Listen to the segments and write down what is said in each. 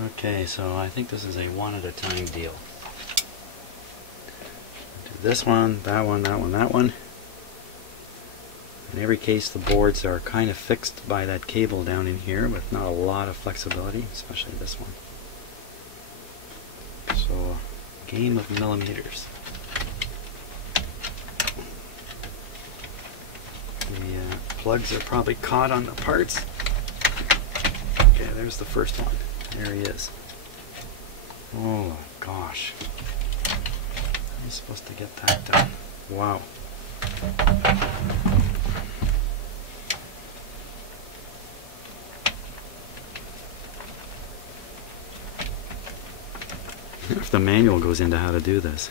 Okay, so I think this is a one at a time deal. Do this one, that one, that one, that one. In every case, the boards are kind of fixed by that cable down in here, with not a lot of flexibility, especially this one. So, game of millimeters. The plugs are probably caught on the parts. Okay, there's the first one. There he is. Oh gosh. How am I supposed to get that done? Wow. If the manual goes into how to do this.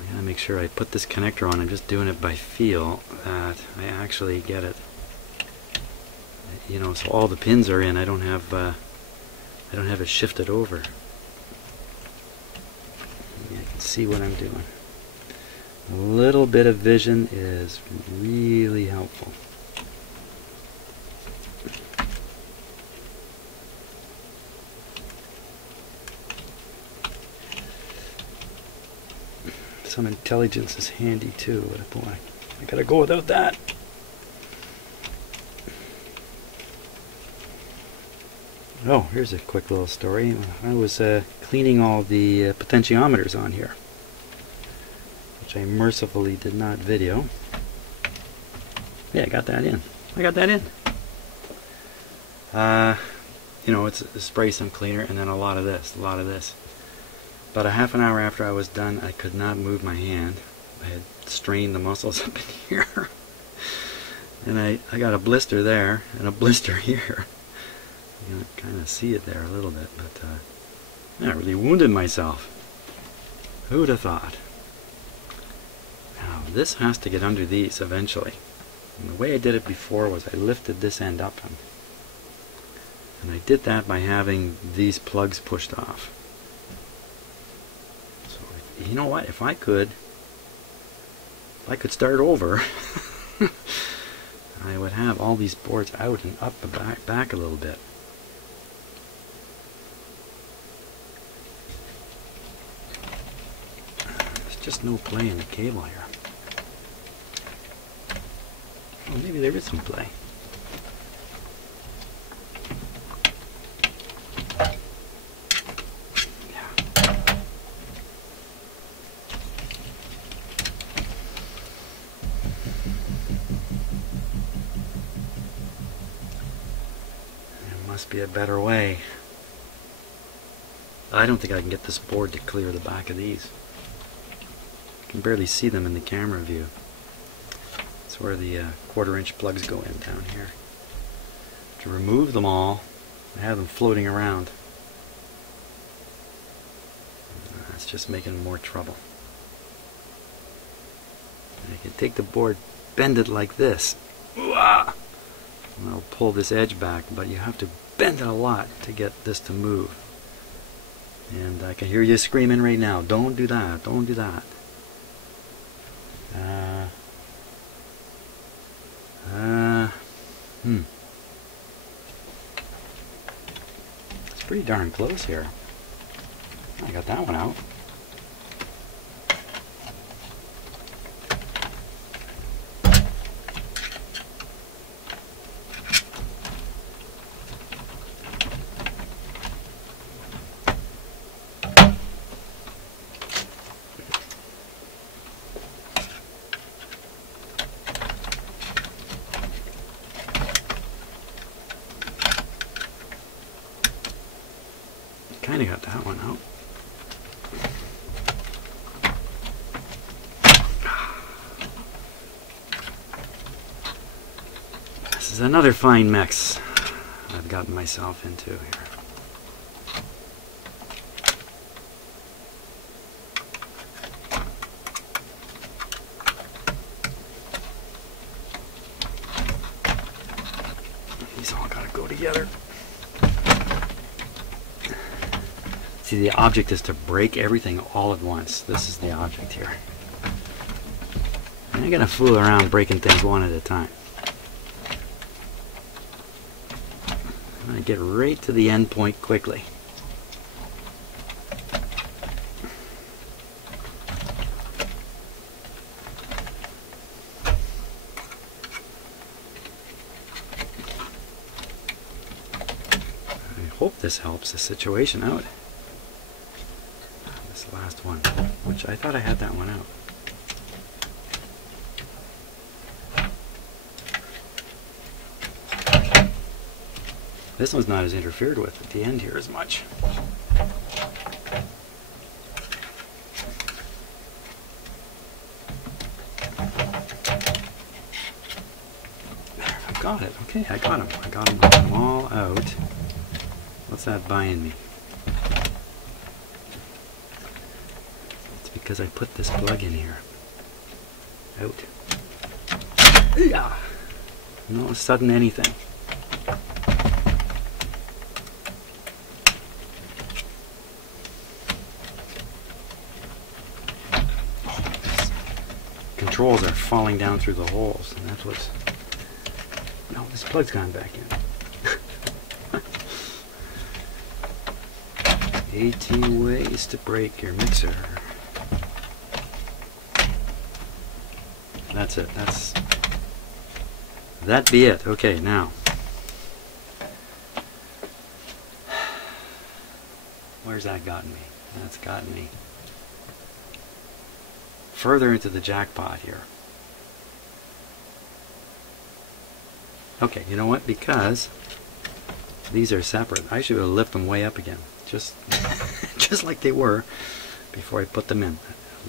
I gotta make sure I put this connector on. I'm just doing it by feel, that I actually get it. You know, so all the pins are in. I don't have it shifted over. I can see what I'm doing. A little bit of vision is really helpful. Some intelligence is handy too, but boy, I gotta go without that. Oh, here's a quick little story. I was cleaning all the potentiometers on here, which I mercifully did not video. Yeah, I got that in. I got that in. You know, it's spray some cleaner and then a lot of this, About a half an hour after I was done, I could not move my hand. I had strained the muscles up in here. And I got a blister there and a blister here. You can kind of see it there a little bit, but I really wounded myself. Who'd have thought? Now, this has to get under these eventually. And the way I did it before was I lifted this end up, and I did that by having these plugs pushed off. So, you know what? If I could start over, I would have all these boards out and up and back a little bit. Just no play in the cable here. Oh, maybe there is some play. Yeah. There must be a better way. I don't think I can get this board to clear the back of these. You can barely see them in the camera view. That's where the 1/4 inch plugs go in down here. To remove them all, I have them floating around. That's just making more trouble. I can take the board, bend it like this, and I'll pull this edge back, but you have to bend it a lot to get this to move. And I can hear you screaming right now, don't do that, don't do that. It's pretty darn close here. I got that one out. Kind of got that one out. This is another fine mix I've gotten myself into here. These all gotta go together. See, the object is to break everything all at once. This is the object here. I'm gonna fool around breaking things one at a time. I get right to the end point quickly. I hope this helps the situation out. This last one, which I thought I had that one out. This one's not as interfered with at the end here as much. There, I got it. Okay, I got them. I got them all out. What's that buying me? It's because I put this plug in here. Out. Yeah. No sudden anything. Controls are falling down through the holes, and that's what's... No, this plug's gone back in. 18 ways to break your mixer. That's it. That be it. Okay, now. Where's that gotten me? That's gotten me further into the jackpot here. Okay, you know what? Because these are separate, I should have lifted them way up again, just just like they were before I put them in.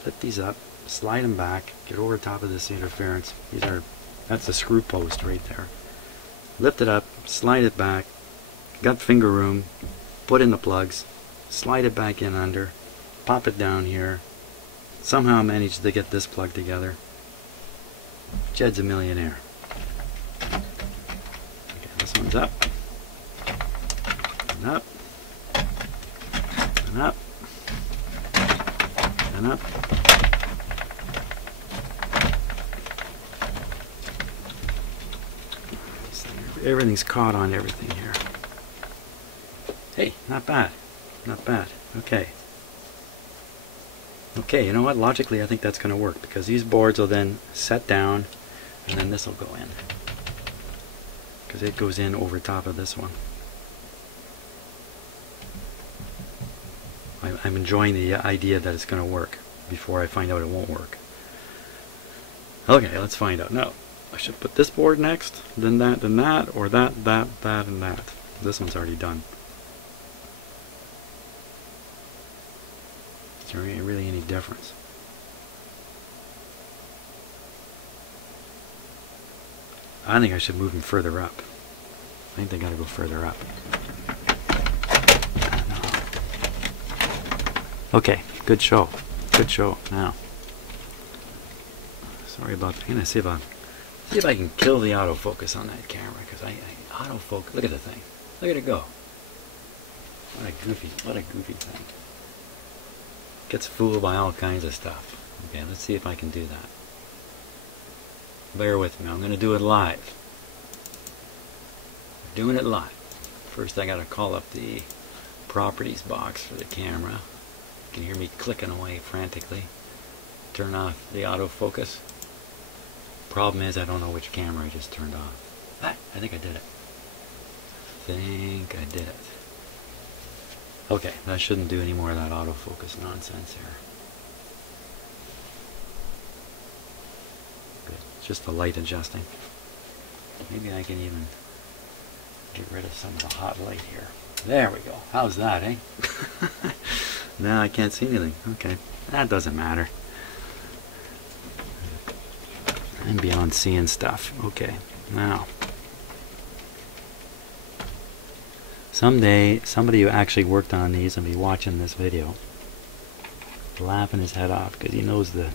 Lift these up, slide them back, get over top of this interference. That's the screw post right there. Lift it up, slide it back, got finger room, put in the plugs, slide it back in under, pop it down here. Somehow managed to get this plug together. Jed's a millionaire. Okay, this one's up. And up. And up. And up. Everything's caught on everything here. Hey, not bad. Not bad. Okay. Okay, you know what? Logically, I think that's going to work because these boards will then set down and then this will go in. Because it goes in over top of this one. I'm enjoying the idea that it's going to work before I find out it won't work. Okay, let's find out. No, I should put this board next, then that, or that, and that. This one's already done. Is there really any difference? I think I should move them further up. I think they gotta go further up. Okay, good show. Good show. Now, sorry about that. I'm gonna see if I can kill the autofocus on that camera because I autofocus. Look at the thing. Look at it go. What a goofy thing. Gets fooled by all kinds of stuff. Okay, let's see if I can do that. Bear with me. I'm going to do it live. Doing it live. First I got to call up the properties box for the camera. You can hear me clicking away frantically. Turn off the autofocus. Problem is I don't know which camera I just turned off. I think I did it. Okay, that shouldn't do any more of that autofocus nonsense here. Good. Just the light adjusting. Maybe I can even get rid of some of the hot light here. There we go. How's that, eh? Now I can't see anything. Okay, that doesn't matter. I'm beyond seeing stuff. Okay, now. Someday, somebody who actually worked on these and be watching this video, laughing his head off because he knows the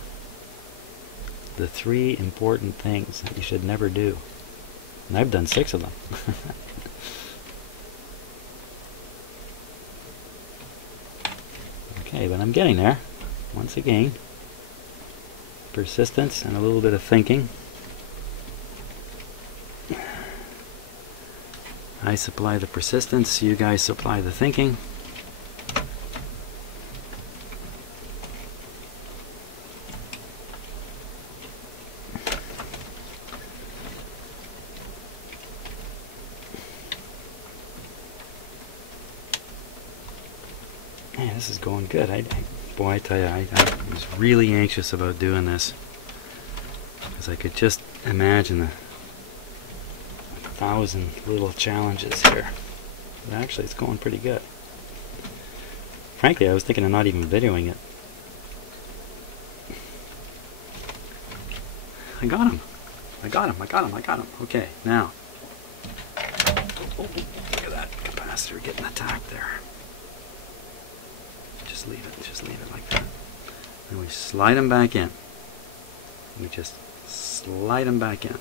3 important things that you should never do. And I've done 6 of them. Okay, but I'm getting there. Once again, persistence and a little bit of thinking. I supply the persistence, you guys supply the thinking. Man, this is going good. Boy, I tell you, I was really anxious about doing this because I could just imagine the 1,000 little challenges here. But actually, it's going pretty good. Frankly, I was thinking of not even videoing it. I got him. I got him. I got him. I got him. Okay, now. Oh, look at that capacitor getting attacked there. Just leave it like that. And we slide them back in. We just slide them back in.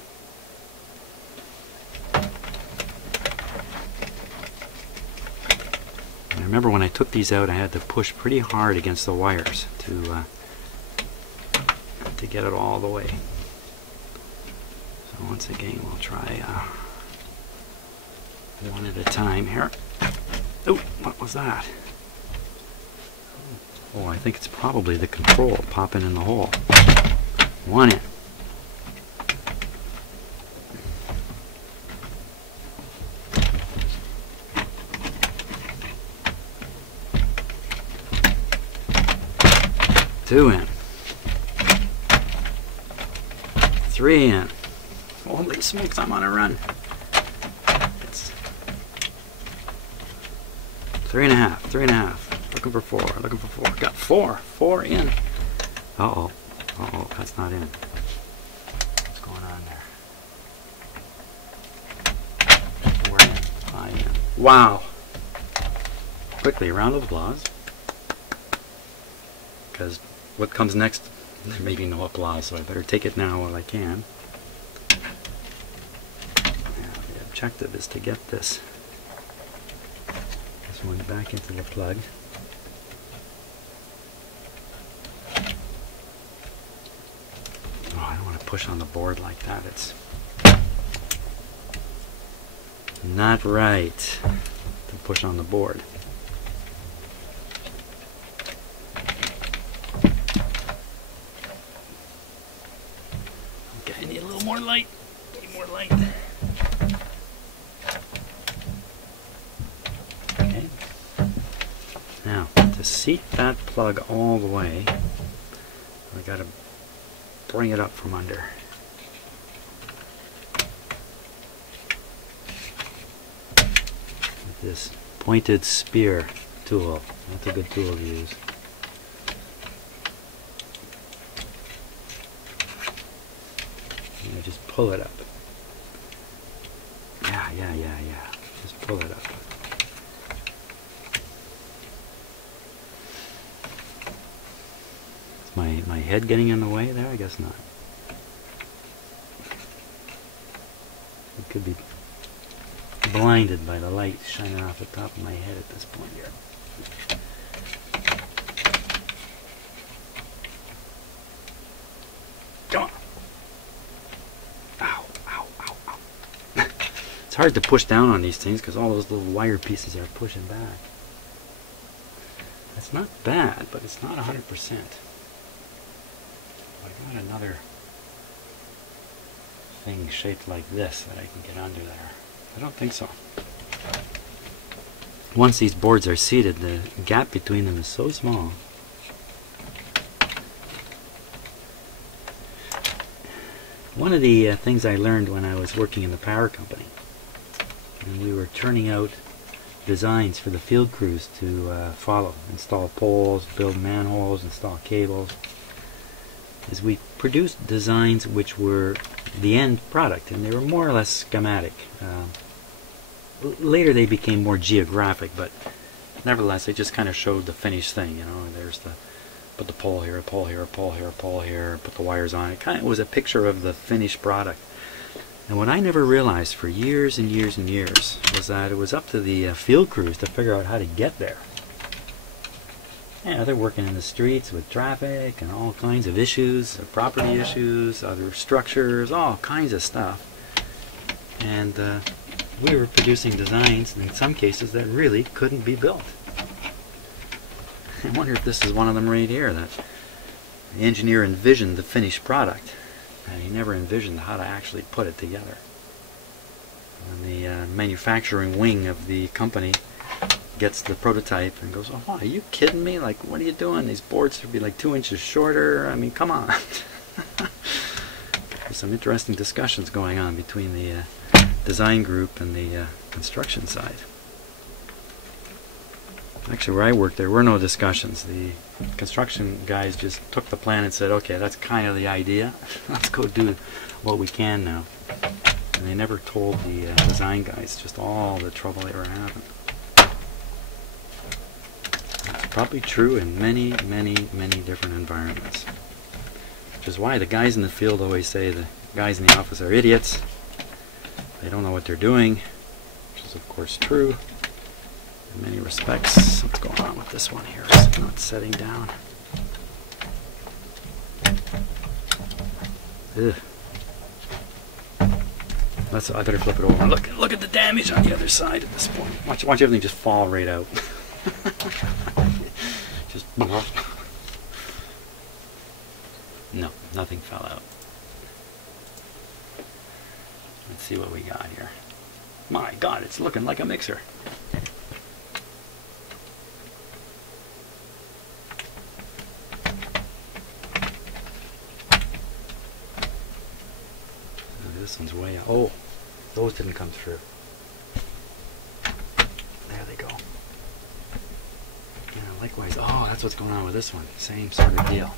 And I remember when I took these out, I had to push pretty hard against the wires to get it all the way. So once again, we'll try one at a time here. Oh, what was that? Oh, I think it's probably the control popping in the hole. One in. Two in. Three in. Holy smokes, I'm on a run. It's 3.5, 3.5. Looking for four, looking for four. Got four in. Uh-oh, that's not in. What's going on there? 4 in, 5 in. Wow. Quickly, a round of applause. Because what comes next, there may be no applause, so I better take it now while I can. Now, the objective is to get this one back into the plug. Oh, I don't want to push on the board like that. It's not right to push on the board. Okay, I need a little more light. Need more light. Okay. Now, to seat that plug all the way, I gotta bring it up from under. With this pointed spear tool. That's a good tool to use. And just pull it up. Yeah. Just pull it up. Is my head getting in the way there? I guess not. It could be blinded by the light shining off the top of my head at this point here. Come on. Ow. It's hard to push down on these things because all those little wire pieces are pushing back. It's not bad, but it's not 100%. I got another thing shaped like this that I can get under there. I don't think so. Once these boards are seated, the gap between them is so small. One of the things I learned when I was working in the power company, and we were turning out designs for the field crews to follow, install poles, build manholes, install cables, is we produced designs which were the end product, and they were more or less schematic. Later they became more geographic, but nevertheless they just kind of showed the finished thing. You know, there's the put the pole here, a pole here, a pole here, a pole here, put the wires on. It kind of was a picture of the finished product. And what I never realized for years and years and years was that it was up to the field crews to figure out how to get there. Yeah, they're working in the streets with traffic and all kinds of issues, property issues, other structures, all kinds of stuff. And we were producing designs in some cases that really couldn't be built. I wonder if this is one of them right here, that the engineer envisioned the finished product and he never envisioned how to actually put it together. And the manufacturing wing of the company gets the prototype and goes, "Oh, are you kidding me? Like, what are you doing? These boards should be like 2 inches shorter. I mean, come on." There's some interesting discussions going on between the design group and the construction side. Actually, where I worked, there were no discussions. The construction guys just took the plan and said, "Okay, that's kind of the idea. Let's go do what we can now." And they never told the design guys just all the trouble they were having. It's probably true in many, many, many different environments. Which is why the guys in the field always say the guys in the office are idiots. They don't know what they're doing, which is of course true in many respects. What's going on with this one here? It's not setting down. Ugh. I better flip it over. Look at the damage on the other side at this point. Watch everything just fall right out. Just no, nothing fell out. Let's see what we got here. My God, it's looking like a mixer. This one's way out. Oh, those didn't come through. There they go. Yeah, likewise. Oh, that's what's going on with this one. Same sort of deal.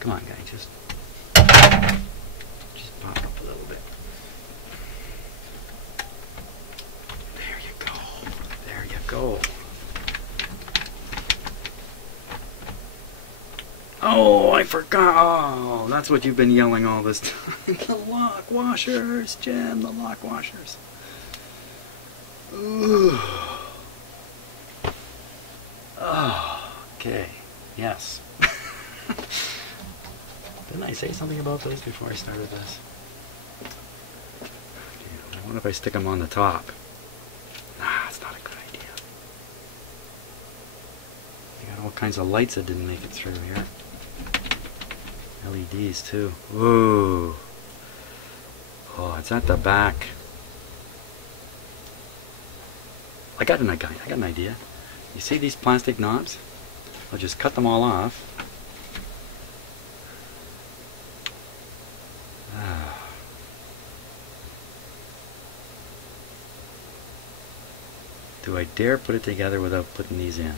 Come on, guy, just pop up a little bit. There you go. There you go. Oh, I forgot. Oh, that's what you've been yelling all this time. The lock washers, Jim, the lock washers. Ooh. Oh, okay. Yes. Didn't I say something about those before I started this? I wonder if I stick them on the top. Nah, it's not a good idea. You got all kinds of lights that didn't make it through here. LEDs too. Ooh. Oh, it's at the back. I got an idea. You see these plastic knobs? I'll just cut them all off. Do I dare put it together without putting these in?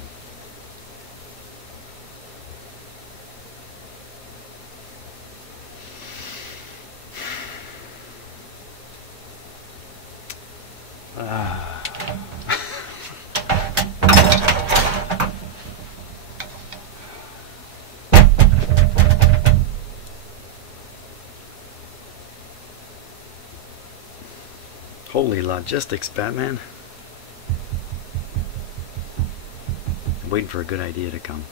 Holy logistics, Batman. I'm waiting for a good idea to come.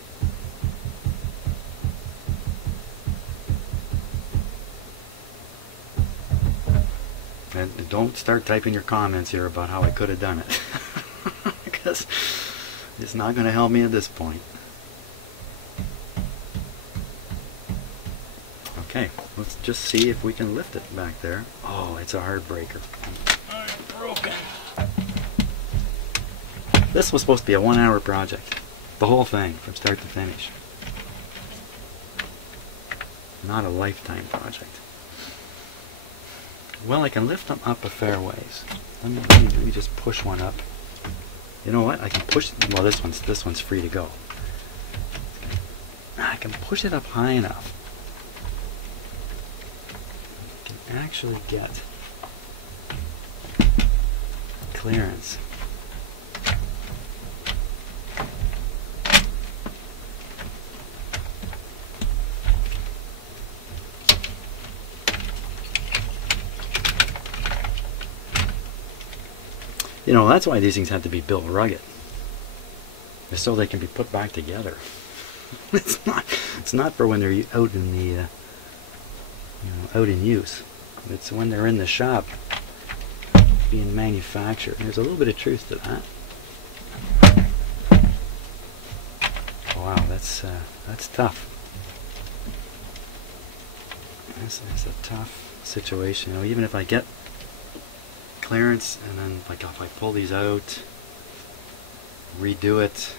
And don't start typing your comments here about how I could have done it. Because it's not going to help me at this point. Okay, let's just see if we can lift it back there. Oh, it's a heartbreaker. I'm broken. This was supposed to be a 1-hour project. The whole thing, from start to finish. Not a lifetime project. Well, I can lift them up a fair ways. Let me just push one up. You know what? I can push. Well, this one's free to go. I can push it up high enough. I can actually get clearance. You know, that's why these things have to be built rugged. So they can be put back together. It's not for when they're out in the out in use. It's when they're in the shop being manufactured. There's a little bit of truth to that. Wow, that's tough. This is a tough situation. You know, even if I get clearance and then like if I pull these out, redo it,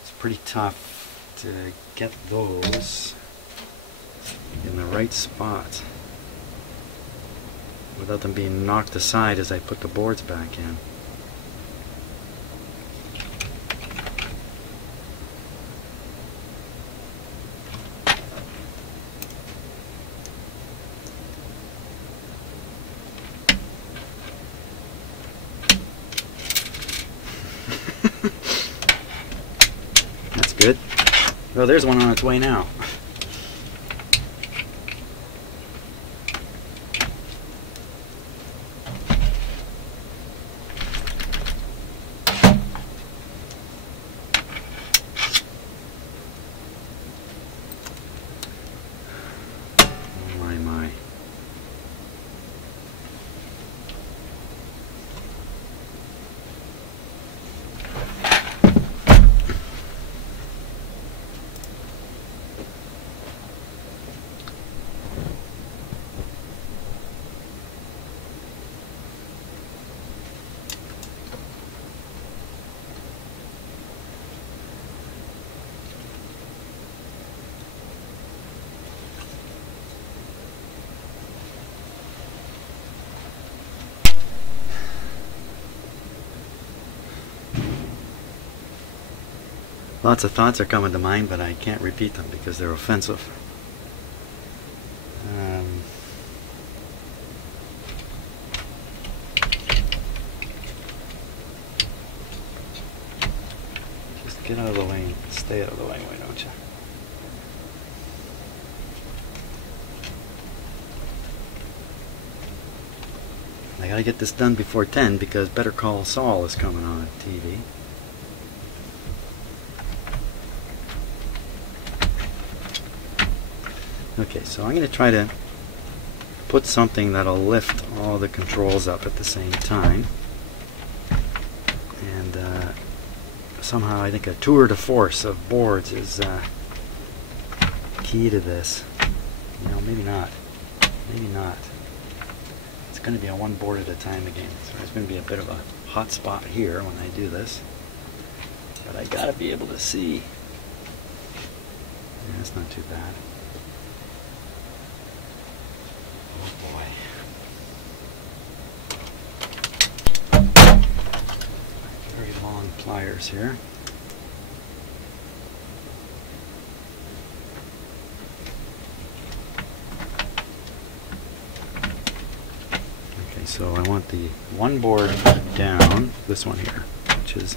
it's pretty tough to get those in the right spot without them being knocked aside as I put the boards back in. That's good. Oh, there's one on its way now. Lots of thoughts are coming to mind, but I can't repeat them because they're offensive. Just get out of the way. Stay out of the way, why don't you? I gotta get this done before 10 because Better Call Saul is coming on TV. Okay, so I'm going to try to put something that'll lift all the controls up at the same time. And somehow I think a tour de force of boards is key to this. You know, maybe not. Maybe not. It's going to be a one board at a time again. So there's going to be a bit of a hot spot here when I do this. But I got to be able to see. Yeah, that's not too bad. Very long pliers here. Okay, so I want the one board down, this one here, which is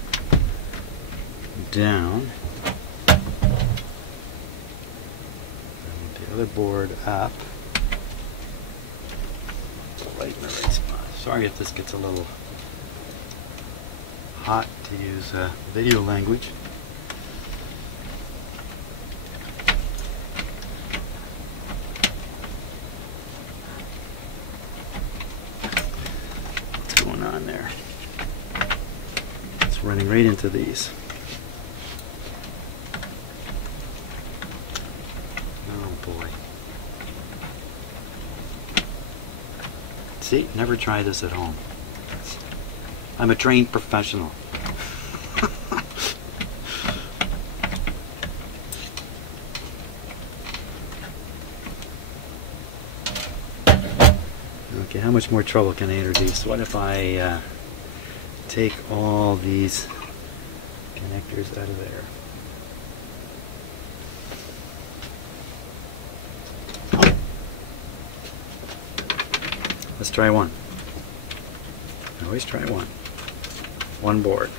down. I want the other board up. Right in the right spot. Sorry if this gets a little hot, to use video language. What's going on there? It's running right into these. Oh boy. See, never try this at home. I'm a trained professional. Okay, how much more trouble can I introduce? What if I take all these connectors out of there? Let's try one. I always try one. One board.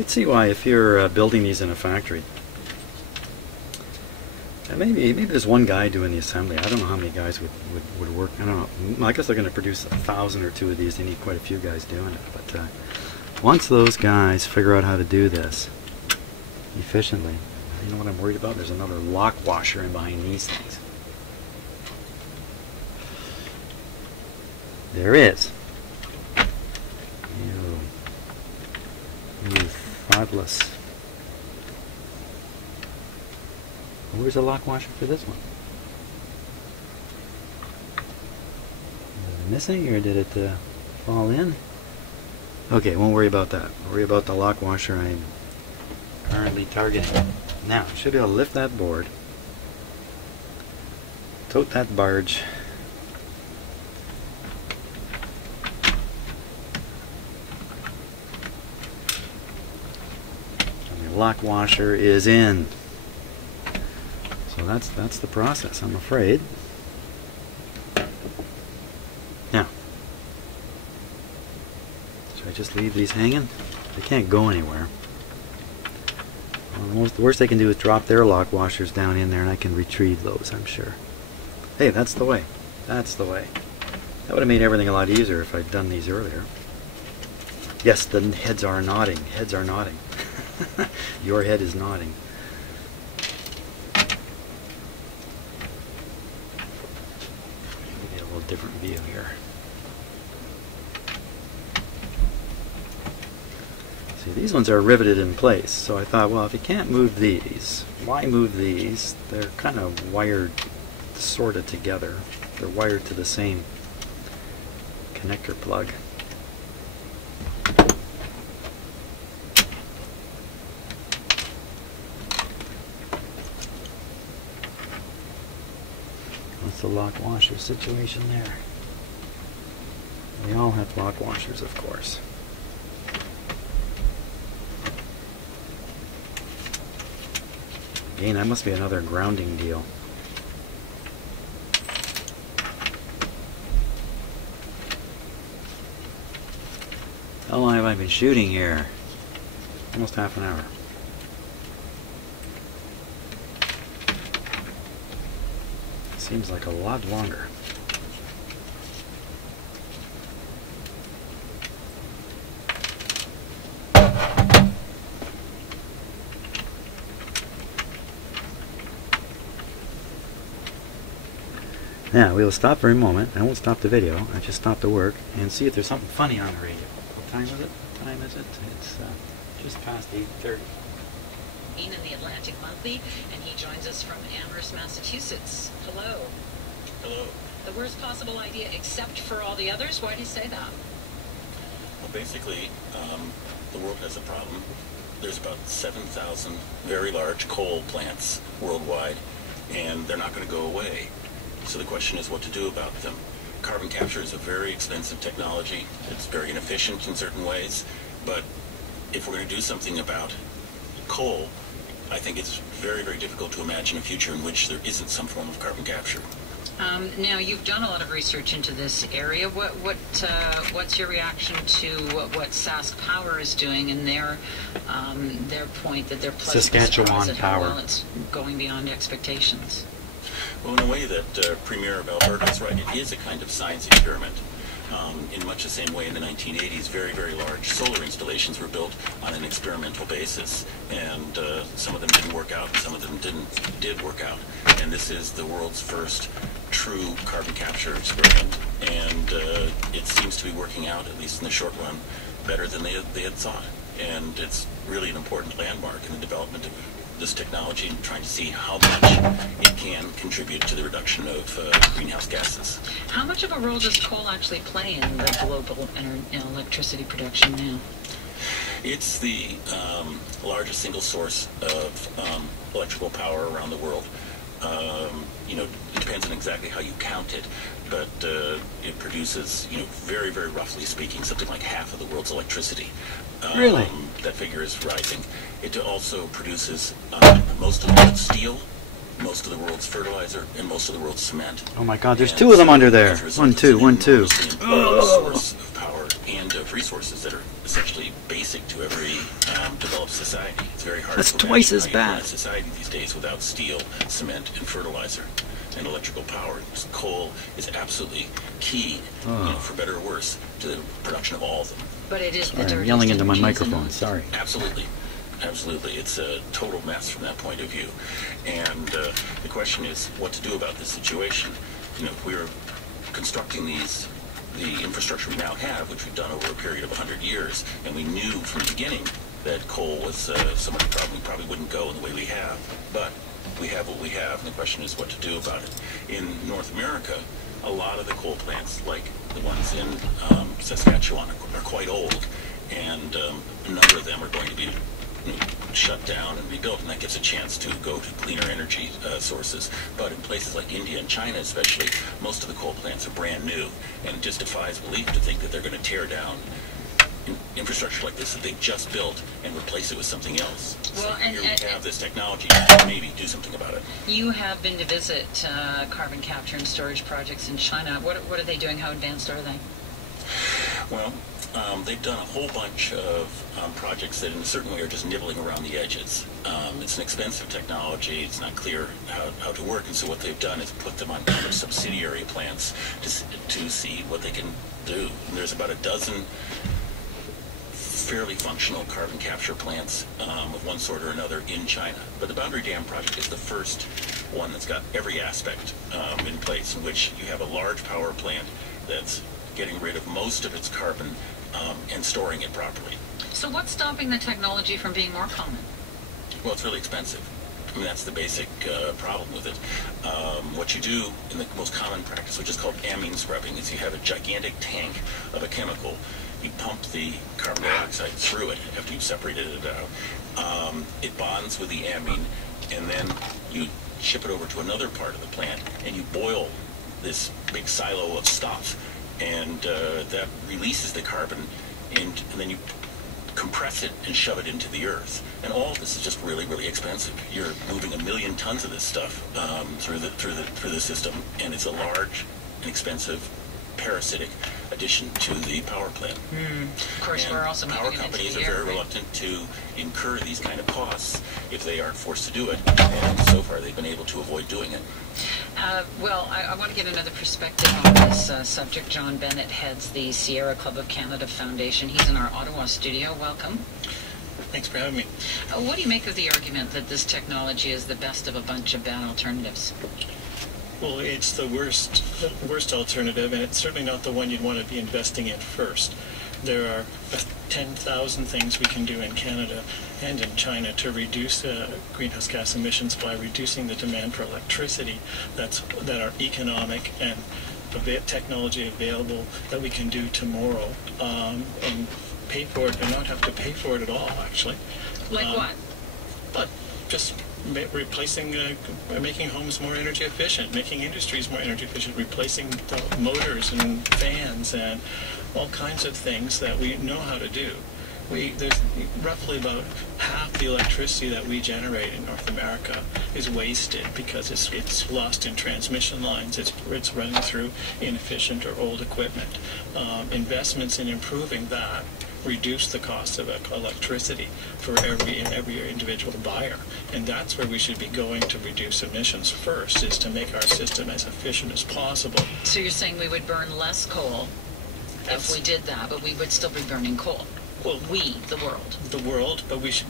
could see why, if you're building these in a factory, and maybe there's one guy doing the assembly. I don't know how many guys would work. I don't know. I guess they're going to produce 1,000 or 2 of these. They need quite a few guys doing it. But once those guys figure out how to do this efficiently, you know what I'm worried about? There's another lock washer in behind these things. There is. You thoughtless. Where's the lock washer for this one? Was it missing, or did it fall in? Okay, won't worry about that. I'll worry about the lock washer I'm currently targeting. Now, I should be able to lift that board, tote that barge, and the lock washer is in. So that's the process, I'm afraid. Now, should I just leave these hanging? They can't go anywhere. Well, the worst they can do is drop their lock washers down in there, and I can retrieve those, I'm sure. Hey, that's the way. That's the way. That would have made everything a lot easier if I'd done these earlier. Yes, the heads are nodding. Heads are nodding. Your head is nodding. Get a little different view here. See, these ones are riveted in place, so I thought, well, if you can't move these, why move these? They're kind of wired sort of together. They're wired to the same connector plug. What's the lock washer situation there? We all have lock washers, of course. Again, that must be another grounding deal. How long have I been shooting here? Almost half an hour. Seems like a lot longer. Now, we will stop for a moment. I won't stop the video. I just stop the work and see if there's something funny on the radio. What time is it? What time is it? It's just past 8:30. In the Atlantic Monthly, and he joins us from Amherst, Massachusetts. Hello. Hello. The worst possible idea except for all the others? Why do you say that? Well, basically, the world has a problem. There's about 7,000 very large coal plants worldwide, and they're not going to go away. So the question is what to do about them. Carbon capture is a very expensive technology. It's very inefficient in certain ways, but if we're going to do something about coal, I think it's very, very difficult to imagine a future in which there isn't some form of carbon capture. Now, you've done a lot of research into this area. What's your reaction to what Sask Power is doing and their point that they're Saskatchewan Power. Well, it's going beyond expectations. Well, in a way that Premier of Alberta is right, it is a kind of science experiment. In much the same way in the 1980s, very, very large solar installations were built on an experimental basis, and some of them didn't work out, and some of them did work out. And this is the world's first true carbon capture experiment, and it seems to be working out, at least in the short run, better than they had thought. And it's really an important landmark in the development of this technology and trying to see how much it can contribute to the reduction of greenhouse gases. How much of a role does coal actually play in the global electricity production now? It's the largest single source of electrical power around the world. It depends on exactly how you count it, but it produces, very, very roughly speaking, something like half of the world's electricity. Really? That figure is rising. It also produces most of the world's steel, most of the world's fertilizer, and most of the world's cement. Oh my God, there's two of them under there. One, two, one, two. Source of power and of resources that are essentially basic to every developed society. It's very hard That's to twice imagine as how you run bad. a society these days without steel, cement, and fertilizer, and electrical power. Coal is absolutely key, for better or worse, to the production of all of them. But it is Sorry, the dirtiest I'm yelling into my energy, isn't it? microphone. Sorry. Absolutely. Absolutely. It's a total mess from that point of view. And the question is what to do about this situation. We're constructing the infrastructure we now have, which we've done over a period of 100 years, and we knew from the beginning that coal was so much problem we probably wouldn't go in the way we have. But we have what we have, and the question is what to do about it. In North America, a lot of the coal plants, like the ones in Saskatchewan, are quite old, and a number of them are going to be shut down and rebuilt, and that gives a chance to go to cleaner energy sources. But in places like India and China especially, most of the coal plants are brand new, and it just defies belief to think that they're going to tear down infrastructure like this that they just built and replace it with something else. Well, so and here we have this technology to maybe do something about it. you have been to visit carbon capture and storage projects in China. What are they doing? How advanced are they? Well, they've done a whole bunch of projects that in a certain way are just nibbling around the edges. It's an expensive technology. It's not clear how to work, and so what they've done is put them on kind of subsidiary plants to see what they can do. And there's about a dozen fairly functional carbon capture plants of one sort or another in China. But the Boundary Dam project is the first one that's got every aspect in place, in which you have a large power plant that's getting rid of most of its carbon and storing it properly. So what's stopping the technology from being more common? Well, it's really expensive. I mean, that's the basic problem with it. What you do in the most common practice, which is called amine scrubbing, is you have a gigantic tank of a chemical. You pump the carbon dioxide through it after you've separated it out. It bonds with the amine, and then you ship it over to another part of the plant, and you boil this big silo of stuff, and that releases the carbon, and then you compress it and shove it into the earth. And all of this is just really, really expensive. You're moving 1 million tons of this stuff through the system, and it's a large and expensive parasitic addition to the power plant. Of course, and we're also power moving it companies into are the air, very right? reluctant to incur these kind of costs if they aren't forced to do it, and so far they've been able to avoid doing it. Well, I want to get another perspective on this subject. John Bennett heads the Sierra Club of Canada Foundation. He's in our Ottawa studio. Welcome. Thanks for having me. What do you make of the argument that this technology is the best of a bunch of bad alternatives? Well, it's the worst alternative, and it's certainly not the one you'd want to be investing in first. There are 10,000 things we can do in Canada and in China to reduce greenhouse gas emissions by reducing the demand for electricity that are economic and technology available that we can do tomorrow and pay for it and not have to pay for it at all, actually. Like what? But just replacing, making homes more energy efficient, making industries more energy efficient, replacing the motors and fans and all kinds of things that we know how to do. There's roughly about half the electricity that we generate in North America is wasted because it's lost in transmission lines. It's running through inefficient or old equipment. Investments in improving that reduce the cost of electricity for every individual buyer, and that's where we should be going to reduce emissions first, is to make our system as efficient as possible. So you're saying we would burn less coal if we did that, but we would still be burning coal? Well, The world. The world, but we should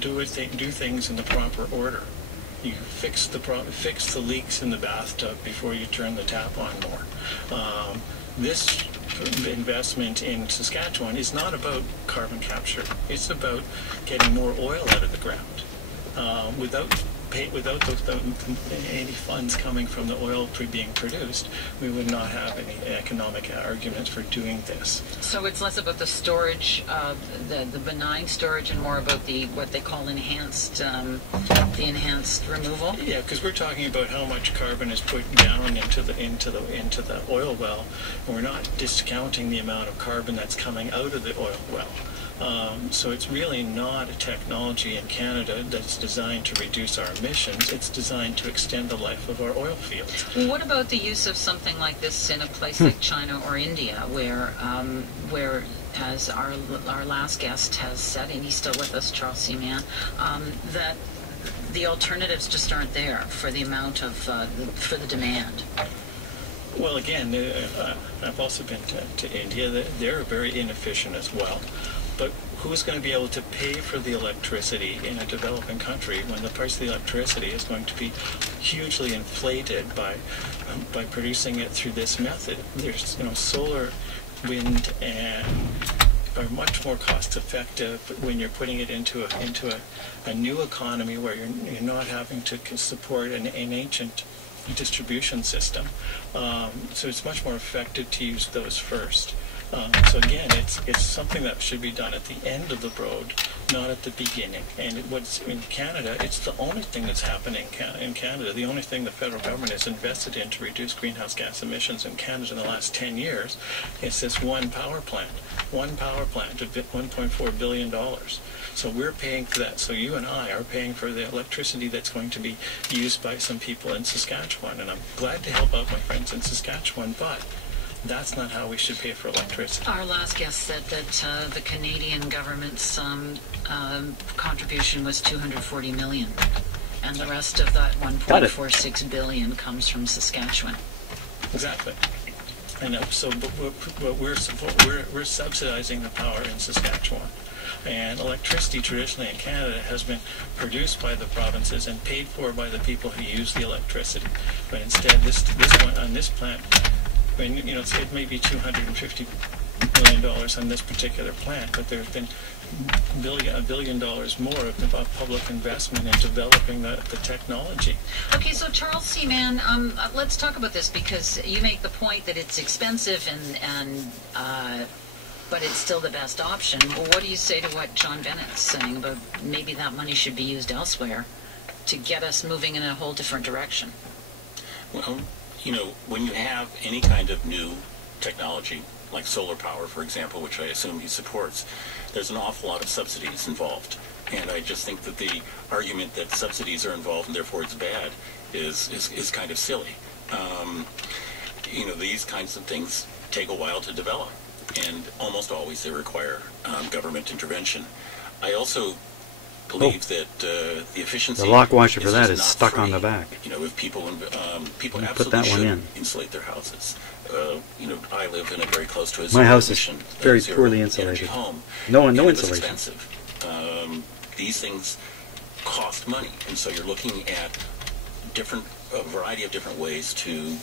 do things in the proper order. You fix the leaks in the bathtub before you turn the tap on more. This investment in Saskatchewan is not about carbon capture. It's about getting more oil out of the ground. Without any funds coming from the oil being produced, we would not have any economic argument for doing this. So it's less about the storage, the benign storage, and more about what they call enhanced removal. Yeah, because we're talking about how much carbon is put down into the oil well, and we're not discounting the amount of carbon that's coming out of the oil well. So it's really not a technology in Canada that's designed to reduce our emissions. It's designed to extend the life of our oil fields. Well, what about the use of something like this in a place like China or India, where as our last guest has said, and he's still with us, Charles C. Mann, that the alternatives just aren't there for the amount of for the demand? Well, again, I've also been to India. They're very inefficient as well. But who's going to be able to pay for the electricity in a developing country when the price of the electricity is going to be hugely inflated by producing it through this method? There's, solar, wind, and are much more cost effective when you're putting it into a new economy where you're not having to support an ancient distribution system. So it's much more effective to use those first. So again, it's something that should be done at the end of the road, not at the beginning. And what's in Canada, it's the only thing that's happening in Canada. The only thing the federal government has invested in to reduce greenhouse gas emissions in Canada in the last 10 years is this one power plant of $1.4 billion. So we're paying for that. So you and I are paying for the electricity that's going to be used by some people in Saskatchewan. And I'm glad to help out my friends in Saskatchewan, but that's not how we should pay for electricity. Our last guest said that the Canadian government's contribution was $240 million, and the rest of that $1.46 billion comes from Saskatchewan. Exactly. And so, but we're subsidizing the power in Saskatchewan, and electricity traditionally in Canada has been produced by the provinces and paid for by the people who use the electricity. But instead, this one on this plant. I mean, it may be $250 million on this particular plant, but there's been $1 billion more of public investment in developing the technology. Okay, so Charles C. Mann, let's talk about this, because you make the point that it's expensive but it's still the best option. Well, what do you say to what John Bennett's saying about maybe that money should be used elsewhere to get us moving in a whole different direction? Well, when you have any kind of new technology, like solar power, for example, which I assume he supports, there's an awful lot of subsidies involved. And I just think that the argument that subsidies are involved and therefore it's bad is kind of silly. These kinds of things take a while to develop, and almost always they require government intervention. I also believe that the efficiency, the lock washer for that is not stuck free. on the back. If people You absolutely put that one should in. insulate their houses. I live in a very close to a My house is zero-emission, very zero poorly energy insulated. home. No And it was insulation. expensive. These things cost money, and so you're looking at a variety of different ways to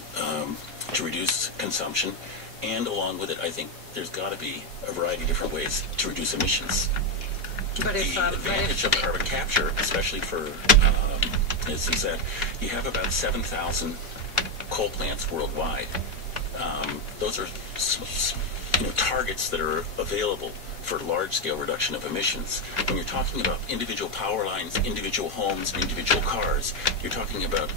reduce consumption, and along with it, I think there's got to be a variety of different ways to reduce emissions. But if, The advantage of carbon capture, especially for is that you have about 7,000 coal plants worldwide. Those are targets that are available for large-scale reduction of emissions. When you're talking about individual power lines, individual homes, individual cars, you're talking about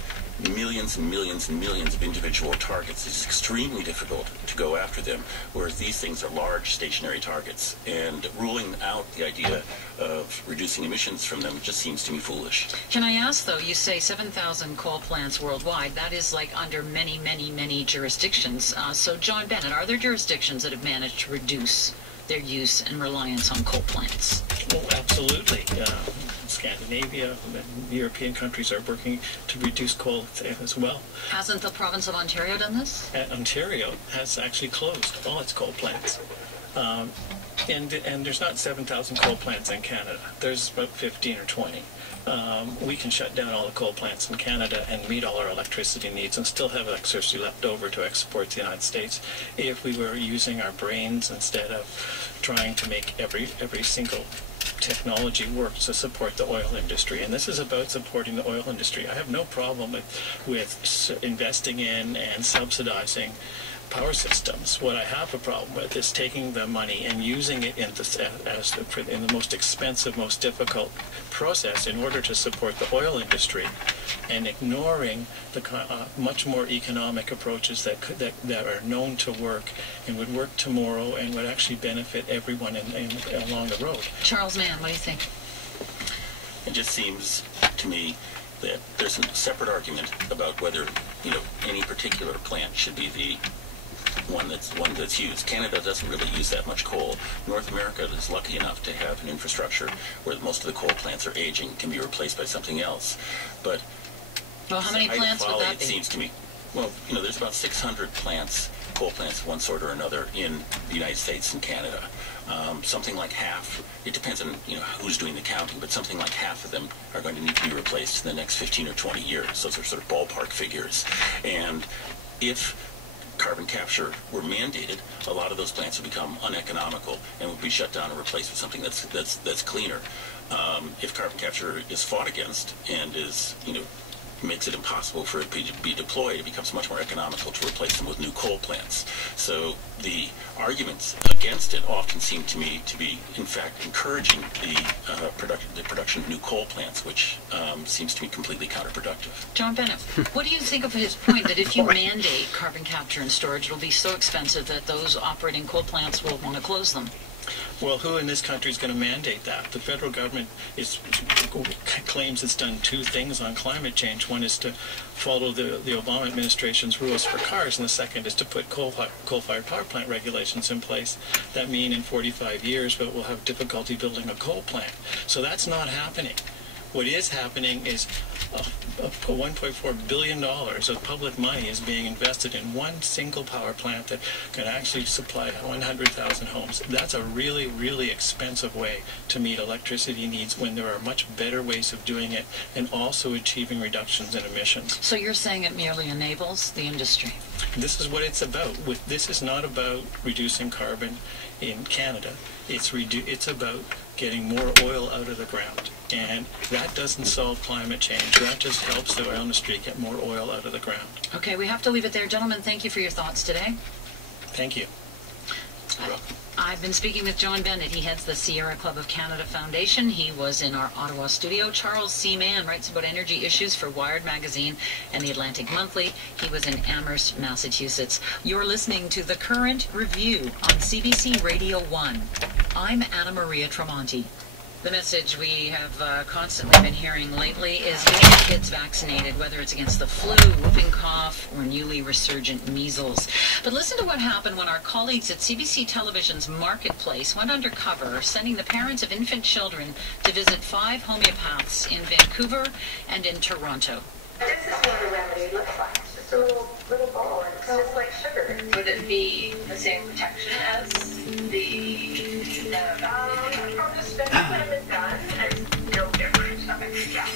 millions and millions and millions of individual targets. It's extremely difficult to go after them, whereas these things are large stationary targets. And ruling out the idea of reducing emissions from them just seems to me foolish. Can I ask, though, you say 7,000 coal plants worldwide. That is like under many, many, many jurisdictions. So, John Bennett, are there jurisdictions that have managed to reduce their use and reliance on coal plants? Well, absolutely. Scandinavia and European countries are working to reduce coal as well. Hasn't the province of Ontario done this? Ontario has actually closed all its coal plants. And there's not 7,000 coal plants in Canada. There's about 15 or 20. We can shut down all the coal plants in Canada and meet all our electricity needs and still have electricity left over to export to the United States if we were using our brains instead of trying to make every single technology work to support the oil industry. And this is about supporting the oil industry. I have no problem with investing in and subsidizing power systems. What I have a problem with is taking the money and using it in the most expensive, most difficult process in order to support the oil industry, and ignoring the much more economic approaches that are known to work and would work tomorrow and would actually benefit everyone along the road. Charles Mann, what do you think? It just seems to me that there's a separate argument about whether, any particular plant should be the one that's used. Canada doesn't really use that much coal. North America is lucky enough to have an infrastructure where most of the coal plants are aging, can be replaced by something else. But well, how many plants would that be? It seems to me. Well, there's about 600 plants, coal plants of one sort or another, in the United States and Canada. Something like half, it depends on who's doing the counting, but something like half of them are going to need to be replaced in the next 15 or 20 years. Those are sort of ballpark figures. And if carbon capture were mandated, a lot of those plants would become uneconomical and would be shut down and replaced with something that's cleaner. If carbon capture is fought against and is makes it impossible for it to be deployed, it becomes much more economical to replace them with new coal plants. So the arguments against it often seem to me to be, in fact, encouraging the production of new coal plants, which seems to be completely counterproductive. John Bennett, what do you think of his point that if you mandate carbon capture and storage, it'll be so expensive that those operating coal plants will want to close them? Well, who in this country is going to mandate that? The federal government claims it's done two things on climate change. One is to follow the Obama administration's rules for cars, and the second is to put coal-fired power plant regulations in place that mean in 45 years we'll have difficulty building a coal plant. So that's not happening. What is happening is $1.4 billion of public money is being invested in one single power plant that can actually supply 100,000 homes. That's a really, really expensive way to meet electricity needs when there are much better ways of doing it and also achieving reductions in emissions. So you're saying it merely enables the industry? This is what it's about. This is not about reducing carbon in Canada. It's about getting more oil out of the ground. And that doesn't solve climate change. That just helps the oil industry get more oil out of the ground. Okay, we have to leave it there. Gentlemen, thank you for your thoughts today. Thank you. I've been speaking with John Bennett. He heads the Sierra Club of Canada Foundation. He was in our Ottawa studio. Charles C. Mann writes about energy issues for Wired Magazine and the Atlantic Monthly. He was in Amherst, Massachusetts. You're listening to The Current Review on CBC Radio 1. I'm Anna Maria Tremonti. The message we have constantly been hearing lately is get your kids vaccinated, whether it's against the flu, whooping cough, or newly resurgent measles. But listen to what happened when our colleagues at CBC Television's Marketplace went undercover, sending the parents of infant children to visit 5 homeopaths in Vancouver and in Toronto. This is what a remedy looks like. It's just a little ball, and it's just like sugar. Would it be the same protection as the from the studies that have been done, there's no difference. Yeah.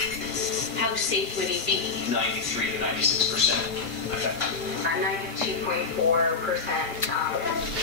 How safe would it be? 93 to 96% effective. 92.4%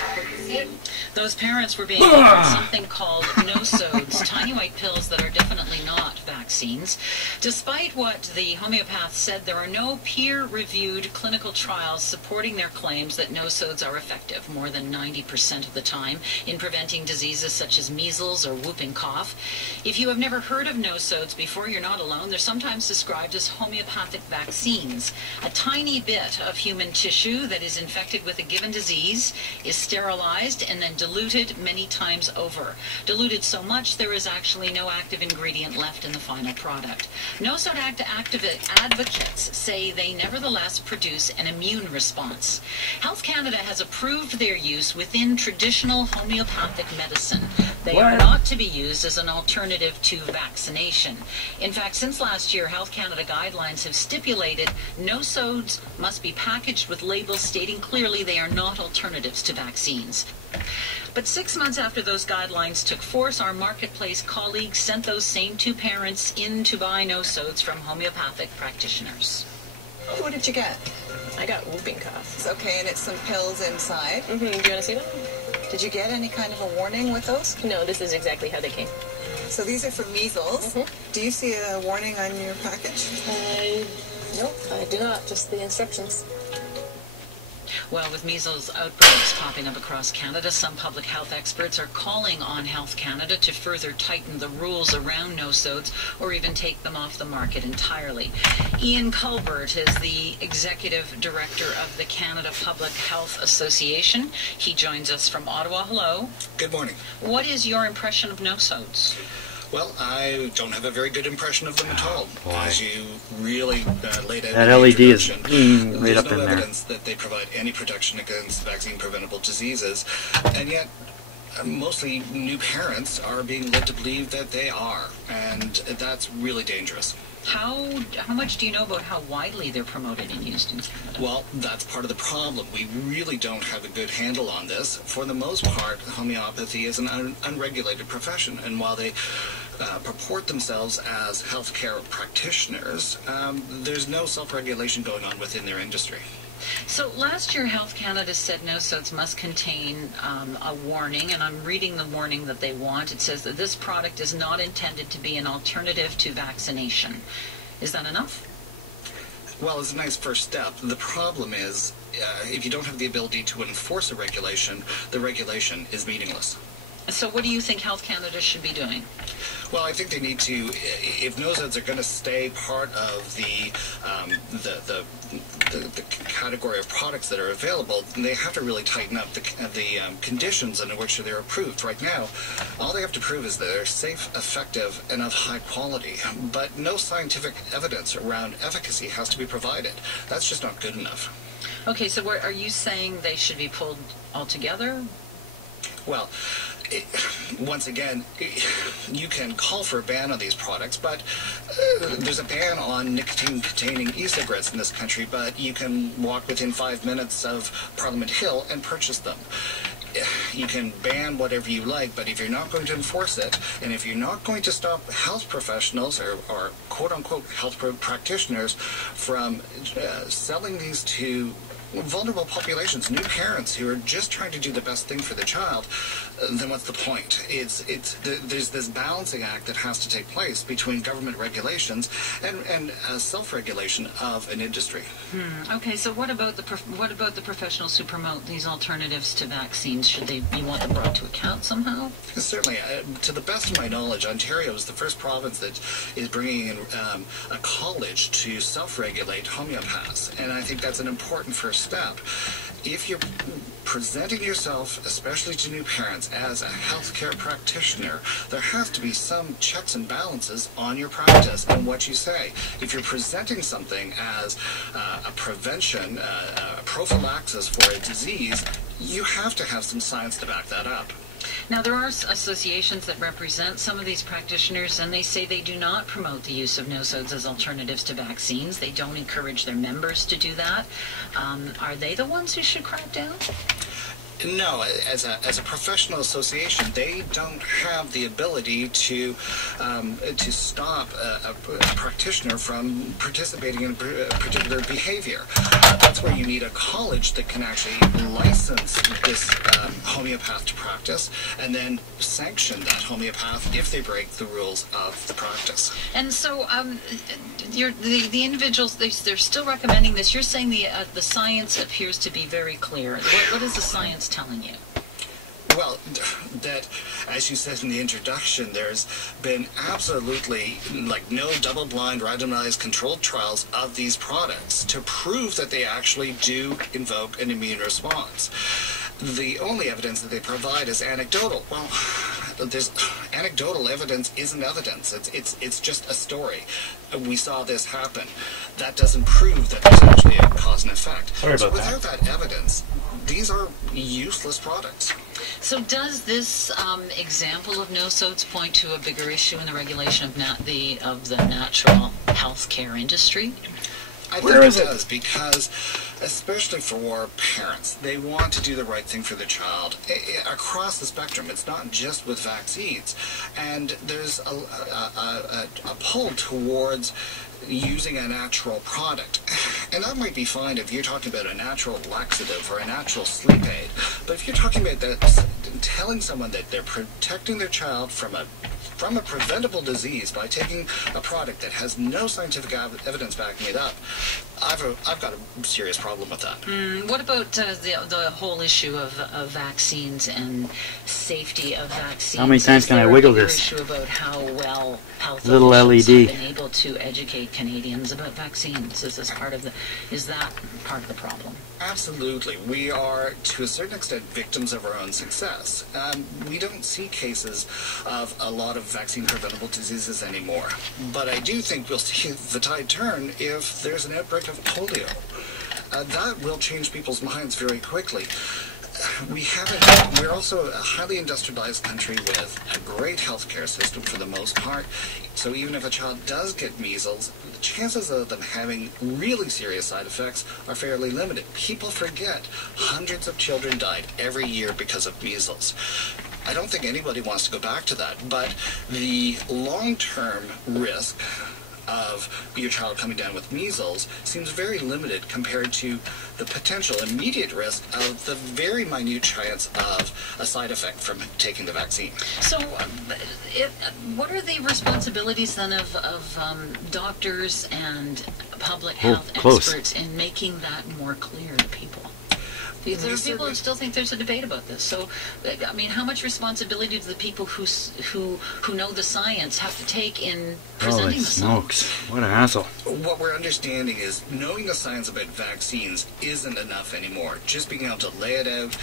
efficacy. Those parents were being offered something called no-sodes, tiny white pills that are definitely not vaccines. Despite what the homeopaths said, there are no peer-reviewed clinical trials supporting their claims that no-sodes are effective more than 90% of the time in preventing diseases such as measles or whooping cough. If you have never heard of no-sodes before, you're not alone. They're sometimes described as homeopathic vaccines. A tiny bit of human tissue that is infected with a given disease is sterilized and then diluted many times over. Diluted so much there is actually no active ingredient left in the final product. No-sode advocates say they nevertheless produce an immune response. Health Canada has approved their use within traditional homeopathic medicine. They are not to be used as an alternative to vaccination. In fact, since last year, Health Canada guidelines have stipulated no-sodes must be packaged with labels stating clearly they are not alternatives to vaccines. But 6 months after those guidelines took force, our Marketplace colleagues sent those same 2 parents in to buy no-sodes from homeopathic practitioners. What did you get? I got whooping cough. It's okay, and it's some pills inside. Do you want to see them? Did you get any kind of a warning with those? No, this is exactly how they came. So these are for measles. Do you see a warning on your package? No, I do not. Just the instructions. Well, with measles outbreaks popping up across Canada, some public health experts are calling on Health Canada to further tighten the rules around no-sodes or even take them off the market entirely. Ian Culbert is the Executive Director of the Canada Public Health Association. He joins us from Ottawa. Hello. Good morning. What is your impression of no-sodes? Well, I don't have a very good impression of them at all. Boy. As you really laid out That in the LED is introduction, right up there's in no there. evidence that they provide any protection against vaccine-preventable diseases, and yet mostly new parents are being led to believe that they are, and that's really dangerous. How much do you know about how widely they're promoted and used in Canada? Well, that's part of the problem. We really don't have a good handle on this. For the most part, homeopathy is an unregulated profession, and while they purport themselves as healthcare practitioners, there's no self-regulation going on within their industry. So last year, Health Canada said no-sodes must contain a warning, and I'm reading the warning that they want. It says that this product is not intended to be an alternative to vaccination. Is that enough? Well, it's a nice first step. The problem is, if you don't have the ability to enforce a regulation, the regulation is meaningless. So what do you think Health Canada should be doing? Well, I think they need to, if nosodes are going to stay part of the category of products that are available, then they have to really tighten up the conditions under which they're approved. Right now, all they have to prove is that they're safe, effective, and of high quality. But no scientific evidence around efficacy has to be provided. That's just not good enough. Okay, so are you saying they should be pulled altogether? Well, once again, you can call for a ban on these products, but there's a ban on nicotine-containing e-cigarettes in this country, but you can walk within 5 minutes of Parliament Hill and purchase them. You can ban whatever you like, but if you're not going to enforce it, and if you're not going to stop health professionals or quote-unquote health practitioners from selling these to vulnerable populations, new parents who are just trying to do the best thing for the child, then what's the point? There's this balancing act that has to take place between government regulations and self-regulation of an industry. Okay, so what about the professionals who promote these alternatives to vaccines? Should you want them brought to account somehow? Certainly. To the best of my knowledge, Ontario is the first province that is bringing in a college to self-regulate homeopaths, and I think that's an important first step. If you're presenting yourself, especially to new parents, as a healthcare practitioner, there has to be some checks and balances on your practice and what you say. If you're presenting something as a prevention, a prophylaxis for a disease, you have to have some science to back that up. Now, there are associations that represent some of these practitioners, and they say they do not promote the use of no-sodes as alternatives to vaccines. They don't encourage their members to do that. Are they the ones who should crack down? No, as a professional association, they don't have the ability to stop a practitioner from participating in a particular behavior. That's where you need a college that can actually license this homeopath to practice and then sanction that homeopath if they break the rules of the practice. And so the individuals, they're still recommending this. You're saying the science appears to be very clear. What is the science telling you? Well, that, as you said in the introduction, there's been absolutely, no double-blind, randomized, controlled trials of these products to prove that they actually do invoke an immune response. The only evidence that they provide is anecdotal. Well, there's anecdotal evidence isn't evidence. It's just a story. We saw this happen. That doesn't prove that there's actually a cause and effect. Sorry about without that evidence, these are useless products. So does this example of no-sodes point to a bigger issue in the regulation of the natural healthcare industry? I think it does, because especially for parents, they want to do the right thing for their child across the spectrum. It's not just with vaccines, and there's a pull towards using a natural product. And that might be fine if you're talking about a natural laxative or a natural sleep aid. But if you're talking about that, telling someone that they're protecting their child from a from a preventable disease by taking a product that has no scientific evidence backing it up, I've got a serious problem with that. What about the whole issue of vaccines and safety of vaccines? How many times can I wiggle this? Issue about how well health Little officials LED. have been able to educate Canadians about vaccines. Is that part of the problem? Absolutely. We are, to a certain extent, victims of our own success. We don't see cases of a lot of vaccine-preventable diseases anymore. But I do think we'll see the tide turn if there's an outbreak of polio. That will change people's minds very quickly. We're also a highly industrialized country with a great healthcare system for the most part. So even if a child does get measles, the chances of them having really serious side effects are fairly limited. People forget hundreds of children died every year because of measles. I don't think anybody wants to go back to that, but the long-term risk of your child coming down with measles seems very limited compared to the potential immediate risk of the very minute chance of a side effect from taking the vaccine. So, what are the responsibilities then of doctors and public health experts in making that more clear to people? Because there are people who still think there's a debate about this. So, I mean, how much responsibility do the people who know the science have to take in presenting the smokes. science? What a hassle. What we're understanding is knowing the science about vaccines isn't enough anymore. Just being able to lay it out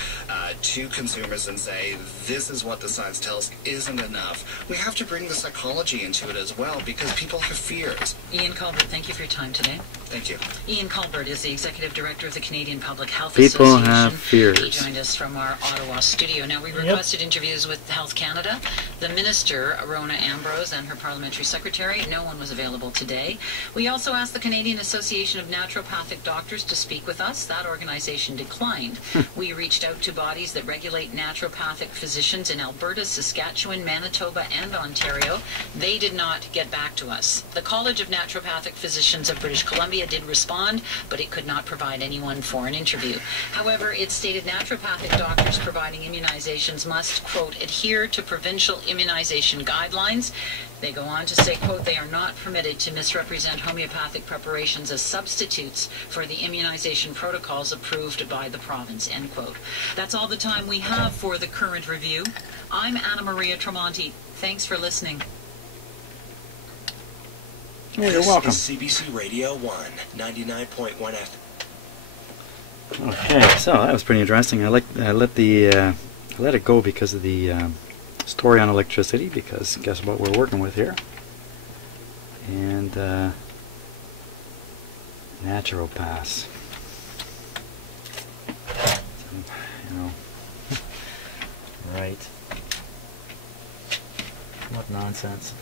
to consumers and say, this is what the science tells isn't enough. We have to bring the psychology into it as well because people have fears. Ian Colbert, thank you for your time today. Thank you. Ian Colbert is the Executive Director of the Canadian Public Health People Association. have fears. He joined us from our Ottawa studio. Now, we requested interviews with Health Canada, the Minister, Rona Ambrose, and her Parliamentary Secretary. No one was available today. We also asked the Canadian Association of Naturopathic Doctors to speak with us. That organization declined. We reached out to bodies that regulate naturopathic physicians in Alberta, Saskatchewan, Manitoba, and Ontario. They did not get back to us. The College of Naturopathic Physicians of British Columbia did respond, but it could not provide anyone for an interview. However, it stated naturopathic doctors providing immunizations must, quote, adhere to provincial immunization guidelines. They go on to say, quote, they are not permitted to misrepresent homeopathic preparations as substitutes for the immunization protocols approved by the province, end quote. That's all the time we have for the current review. I'm Anna Maria Tremonti. Thanks for listening. You're welcome. This is CBC Radio 1, 99.1 FM. Okay, so that was pretty interesting. I let it go because of the story on electricity, because guess what we're working with here? And naturopaths. You know, right? What nonsense.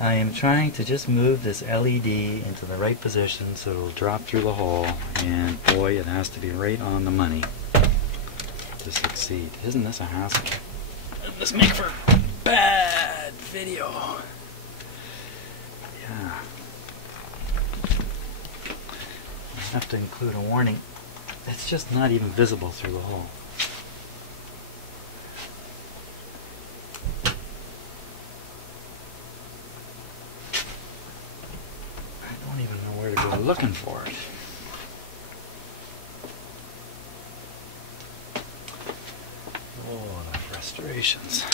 I am trying to just move this LED into the right position so it'll drop through the hole, and boy, it has to be right on the money to succeed. Isn't this a hassle? Doesn't this make for bad video? Yeah. I have to include a warning. It's just not even visible through the hole. Looking for it. Oh, the frustrations.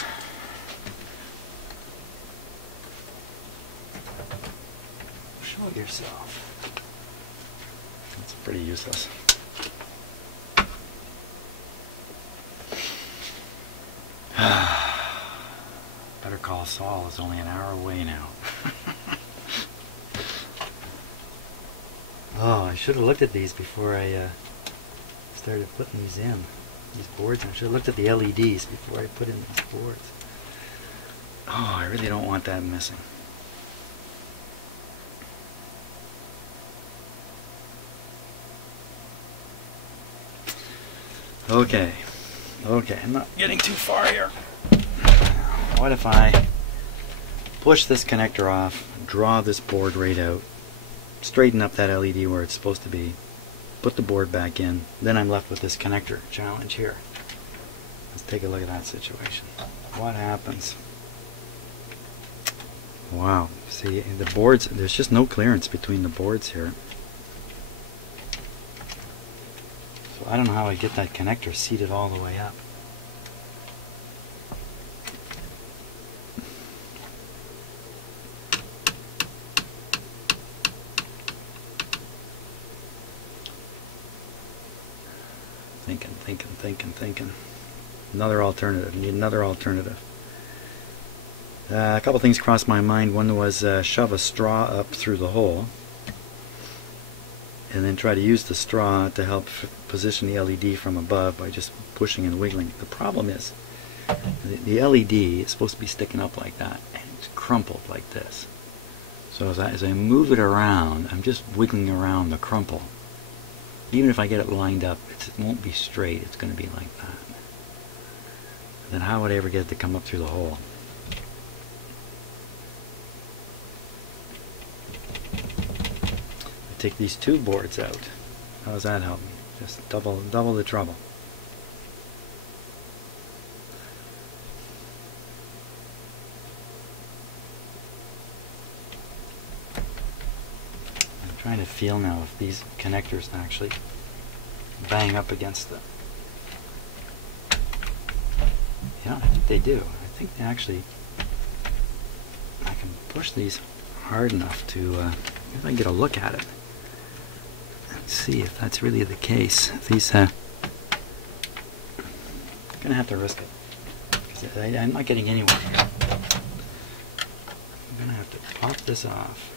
Show yourself. That's pretty useless. Better Call Saul is only an hour away now. Oh, I should have looked at these before I started putting these in, these boards. I should have looked at the LEDs before I put in these boards. Oh, I really don't want that missing. Okay, I'm not getting too far here. What if I push this connector off, draw this board right out, straighten up that LED where it's supposed to be, put the board back in, then I'm left with this connector challenge here. Let's take a look at that situation. What happens? Wow, see the boards, there's just no clearance between the boards here. So I don't know how I get that connector seated all the way up. Thinking. Another alternative. Need another alternative. A couple things crossed my mind. One was shove a straw up through the hole, and then try to use the straw to help position the LED from above by just pushing and wiggling. The problem is the LED is supposed to be sticking up like that, and it's crumpled like this. So as I move it around, I'm just wiggling around the crumple. Even if I get it lined up, it won't be straight. It's going to be like that. Then how would I ever get it to come up through the hole? I take these two boards out. How does that help me? Just double the trouble. I'm trying to feel now if these connectors actually bang up against the... Yeah, I think they do. I think they actually... I can push these hard enough to... if I can get a look at it and see if that's really the case. If these... I'm going to have to risk it. Because I'm not getting anywhere here. I'm going to have to pop this off.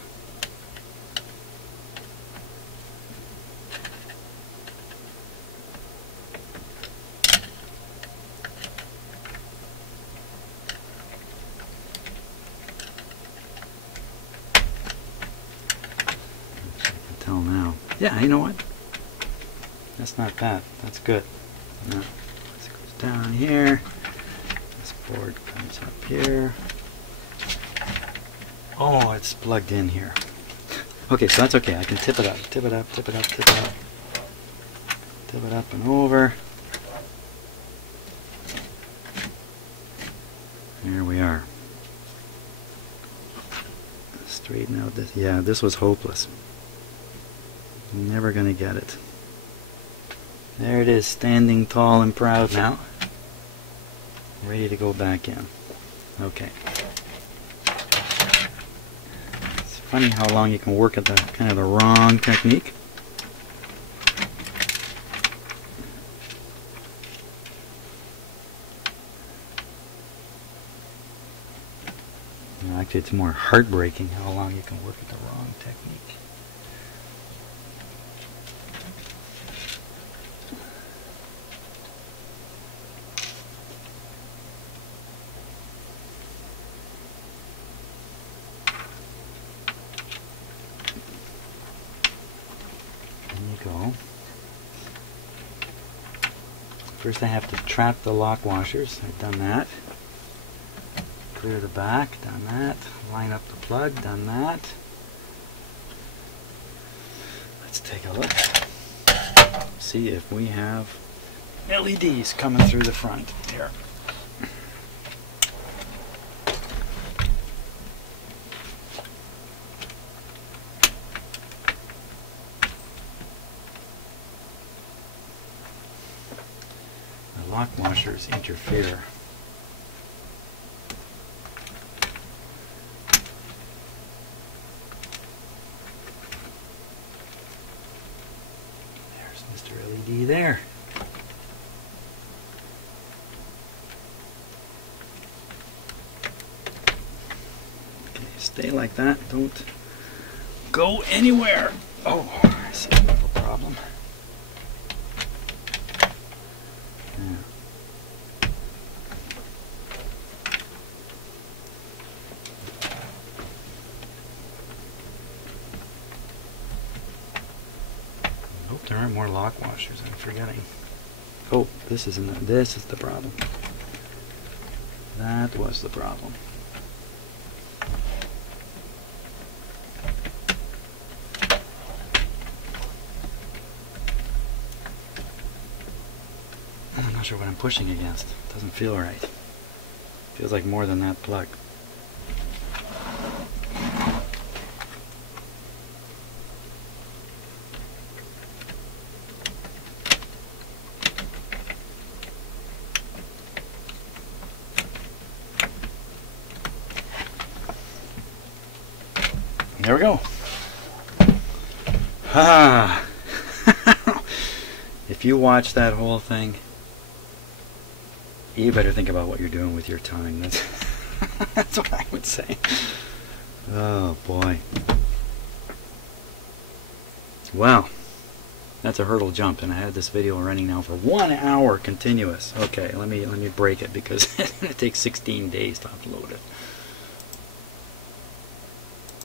Now. Yeah, you know what? That's not bad. That's good. Now, this goes down here. This board comes up here. Oh, it's plugged in here. Okay, so that's okay. I can tip it up. Tip it up, tip it up, tip it up. Tip it up and over. There we are. Straighten out this. Yeah, this was hopeless. Never gonna get it. There it is, standing tall and proud now. Ready to go back in. Okay. It's funny how long you can work at the kind of the wrong technique. Actually, it's more heartbreaking how long you can work at the wrong technique. Go. First I have to trap the lock washers. I've done that. Clear the back, done that. Line up the plug, done that. Let's take a look. See if we have LEDs coming through the front here. Lock washers interfere. There's Mr. LED there. Okay, stay like that. Don't go anywhere. Oh, I see a little problem. There aren't more lock washers. I'm forgetting. Oh, this is the problem. That was the problem. sure what I'm pushing against. It doesn't feel right. Feels like more than that plug. There we go. Ah. If you watch that whole thing, you better think about what you're doing with your time. That's what I would say. Oh boy. Well, that's a hurdle jump, and I had this video running now for 1 hour continuous. Okay, let me break it because it takes 16 days to upload it.